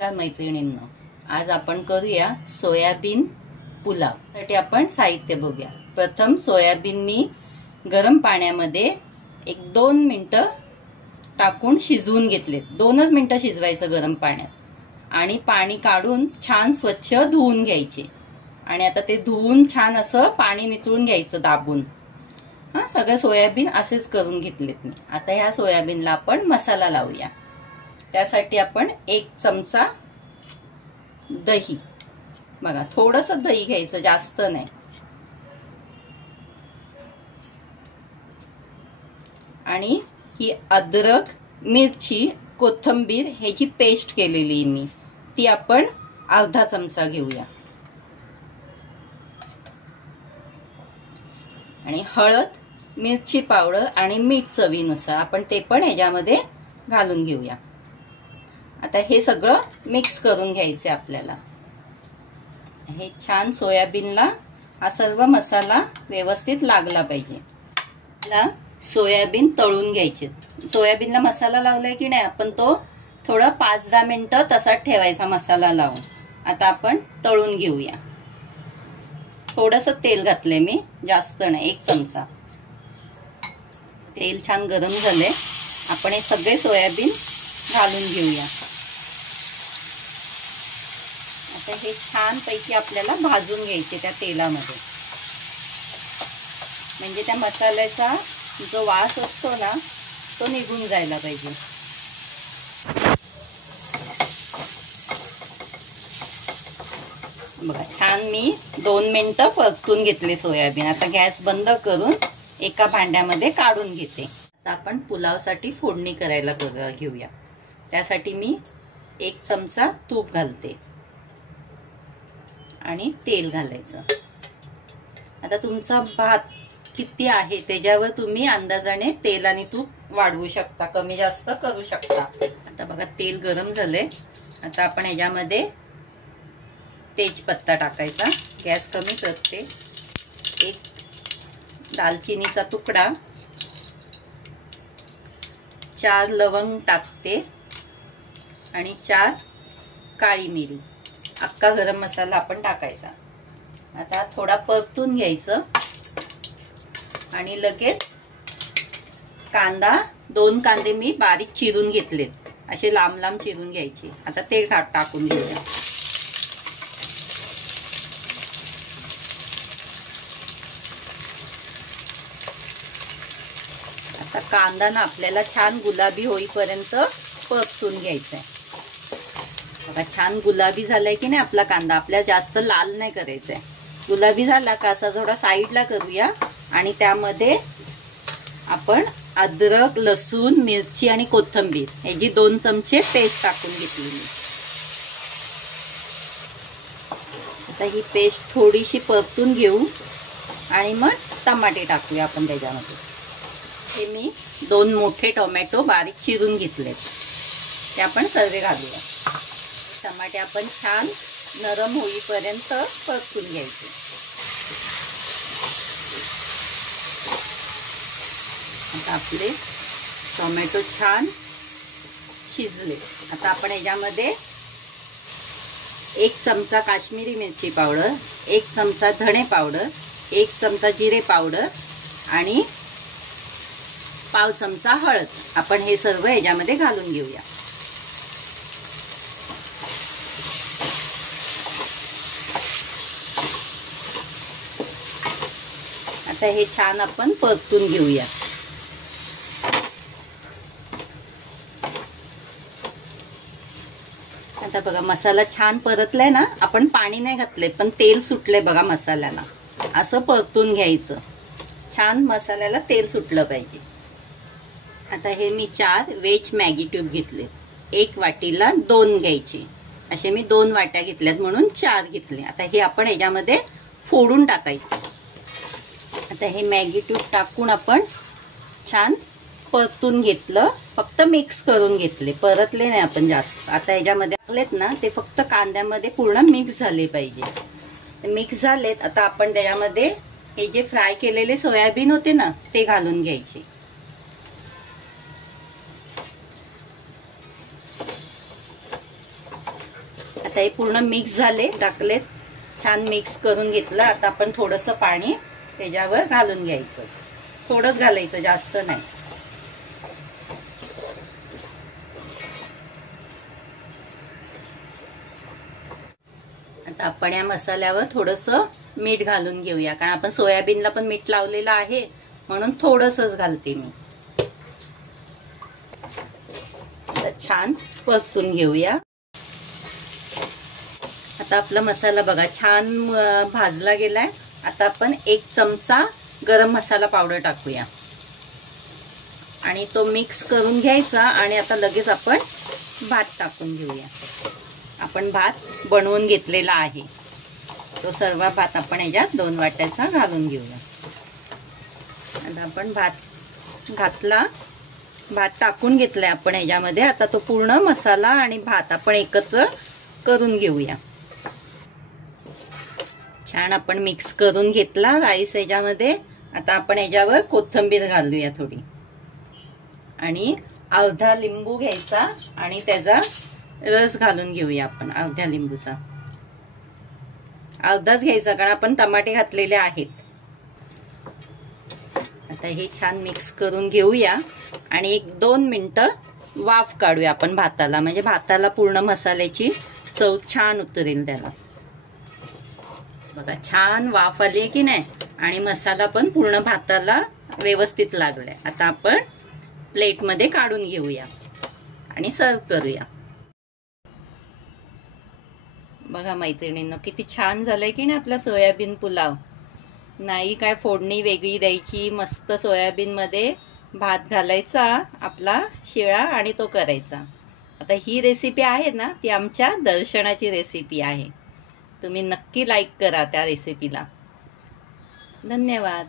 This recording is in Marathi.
काय मैत्रिणींनो, आज आपण करूया सोयाबीन पुलाव. साठी आपण साहित्य बघूया. प्रथम सोयाबीन मी गरम पाण्यामध्ये 1-2 मिनिटं टाकून शिजवून घेतले. 2च मिनिटं शिजवायचं गरम पाण्यात आणि पाणी काढून छान स्वच्छ धुवून घ्यायचे. आणि आता ते धुवून छान असं पाणी निथळून घ्यायचं दाबून. सगळे सोयाबीन असेच करून घेतलेत मी. आता ह्या सोयाबीनला आपण मसाला लावूया. त्यासाठी आपण 1 चमचा दही, बघा थोडंसं दही घ्यायचं, जास्त नाही. आणि ही अद्रक, मिरची, कोथिंबीर ह्याची पेस्ट केलेली मी, ती आपण अर्धा चमचा घेऊया. आणि हळद, मिरची पावडर आणि मीठ चवीनुसार आपण ते पण ह्याच्यामध्ये घालून घेऊया. आता हे सगळं मिक्स करून घ्यायचे आपल्याला. हे छान सोयाबीनला हा सर्व मसाला व्यवस्थित लागला पाहिजे. सोयाबीन तळून घ्यायचे. सोयाबीनला मसाला लावलाय की नाही आपण, तो थोडं 5-10 मिनिटं तसाच ठेवायचा मसाला लावून. आता आपण तळून घेऊया. थोडंसं तेल घातलंय मी, जास्त नाही, 1 चमचा. तेल छान गरम झालंय. आपण हे सगळे सोयाबीन घालून घेऊया. आता हे छान पैकी आपल्याला भाजून घ्यायचे त्या तेलामध्ये, म्हणजे त्या मसाल्याचा जो वास असतो ना तो निघून जायला पाहिजे. बघा छान मी 2 मिनिटं परतून घेतले सोयाबीन. आता गॅस बंद करून एका भांड्यामध्ये काढून घेते. आता आपण पुलावसाठी फोडणी करायला घेऊया. त्यासाठी मी 1 चमचा तूप घालते आणि तेल घालायचं. आता तुमचा भात किती आहे त्याच्यावर तुम्ही अंदाजाने तेल आणि तूप वाढवू शकता, कमी जास्त करू शकता. आता बघा तेल गरम झालंय. आता आपण ह्याच्यामध्ये तेजपत्ता टाकायचा. गॅस कमी करते. 1 दालचिनीचा तुकडा, 4 लवंग टाकते आणि 4 काळी मिरी. अख्खा गरम मसाला आपण टाकायचा. आता थोडा परतून घ्यायचं आणि लगेच कांदा, 2 कांदे मी बारीक चिरून घेतलेत, असे लांब लांब चिरून घ्यायचे. आता ते टाकून घेऊया. आता कांदा ना आपल्याला छान गुलाबी होईपर्यंत परतून घ्यायचा आहे. बघा छान गुलाबी झालाय की नाही आपला कांदा. आपल्याला जास्त लाल नाही करायचा. गुलाबी झाला का असा थोडा साईडला करूया. आणि त्यामध्ये आपण अद्रक, लसूण, मिरची आणि कोथिंबीर ह्याची 2 चमचे पेस्ट टाकून घेतली मी. आता ही पेस्ट थोडीशी परतून घेऊ आणि मग टमाटे टाकूया आपण त्याच्यामध्ये. हे मी 2 मोठे टोमॅटो बारीक चिरून घेतलेत, ते आपण सर्व घालूया. टमाटे आपण छान नरम होईपर्यंत परतून घ्यायचे. आता आपले टोमॅटो छान शिजले. आता आपण याच्यामध्ये 1 चमचा काश्मीरी मिरची पावडर, 1 चमचा धणे पावडर, 1 चमचा जिरे पावडर आणि पाव चमचा हळद, आपण हे सर्व याच्यामध्ये घालून घेऊया. आता हे छान आपण परतून घेऊया. आता बघा मसाला छान परतलाय ना. आपण पाणी नाही घातले पण तेल सुटले बघा मसाल्याला. असं परतून घ्यायचं. छान मसाल्याला तेल सुटलं पाहिजे. आता हे मी 4 वेज मॅगी ट्यूब घेतले. 1 वाटीला 2 घ्यायचे. असे मी 2 वाट्या घेतल्यात म्हणून 4 घेतले. आता हे आपण याच्यामध्ये फोडून टाकायचे. आता हे मॅगी ट्यूब टाकून आपण छान परतून घेतलं. फक्त मिक्स करून घेतले, परतले नाही आपण जास्त. आता याच्यामध्ये टाकलेत ना ते फक्त कांद्यामध्ये पूर्ण मिक्स झाले पाहिजे. मिक्स झालेत. आता आपण त्याच्यामध्ये हे जे फ्राय केलेले सोयाबीन होते ना ते घालून घ्यायचे. आता हे पूर्ण मिक्स झाले, टाकलेत, छान मिक्स करून घेतलं. आता आपण थोडंसं पाणी त्याच्यावर घालून घ्यायचं, थोडंच घालायचं, जास्त नाही. आता आपण या मसाल्यावर थोडंसं मीठ घालून घेऊया, कारण आपण सोयाबीनला पण मीठ लावलेलं आहे, म्हणून थोडंसंच घालते मी. आता छान परतून घेऊया. आता आपला मसाला बघा छान भाजला गेलाय. आता आपण 1 चमचा गरम मसाला पावडर टाकूया आणि तो मिक्स करून घ्यायचा. आणि आता लगेच आपण भात टाकून घेऊया. आपण भात बनवून घेतलेला आहे, तो सर्व भात आपण याच्यात 2 वाट्याचा घालून घेऊया. आता आपण भात घातला, भात टाकून घेतलाय आपण याच्यामध्ये. आता तो पूर्ण मसाला आणि भात आपण एकत्र करून घेऊया. छान आपण मिक्स करून घेतला राईस याच्यामध्ये. आता आपण याच्यावर कोथिंबीर घालूया थोडी, आणि अर्धा लिंबू घ्यायचा आणि त्याचा रस घालून घेऊया आपण. अर्ध्या लिंबूचा अर्धाच घ्यायचा, कारण आपण टमाटे घातलेले आहेत. आता हे छान मिक्स करून घेऊया आणि 1-2 मिनिटं वाफ काढूया आपण भाताला, म्हणजे भाताला पूर्ण मसाल्याची चव छान उतरेल त्याला. बघा छान वाफ आली की नाही, आणि मसाला पण पूर्ण भाताला व्यवस्थित लागलाय. आता आपण प्लेटमध्ये काढून घेऊया आणि सर्व करूया. बघा मैत्रिणींनो, किती छान झालंय की नाही आपला सोयाबीन पुलाव. नाही काय फोडणी वेगळी द्यायची, मस्त सोयाबीन मध्ये भात घालायचा आपला शिळा आणि तो करायचा. आता ही रेसिपी आहे ना, ती आमच्या दर्शनाची रेसिपी आहे. तुम्ही नक्की लाईक करा त्या रेसिपीला. धन्यवाद.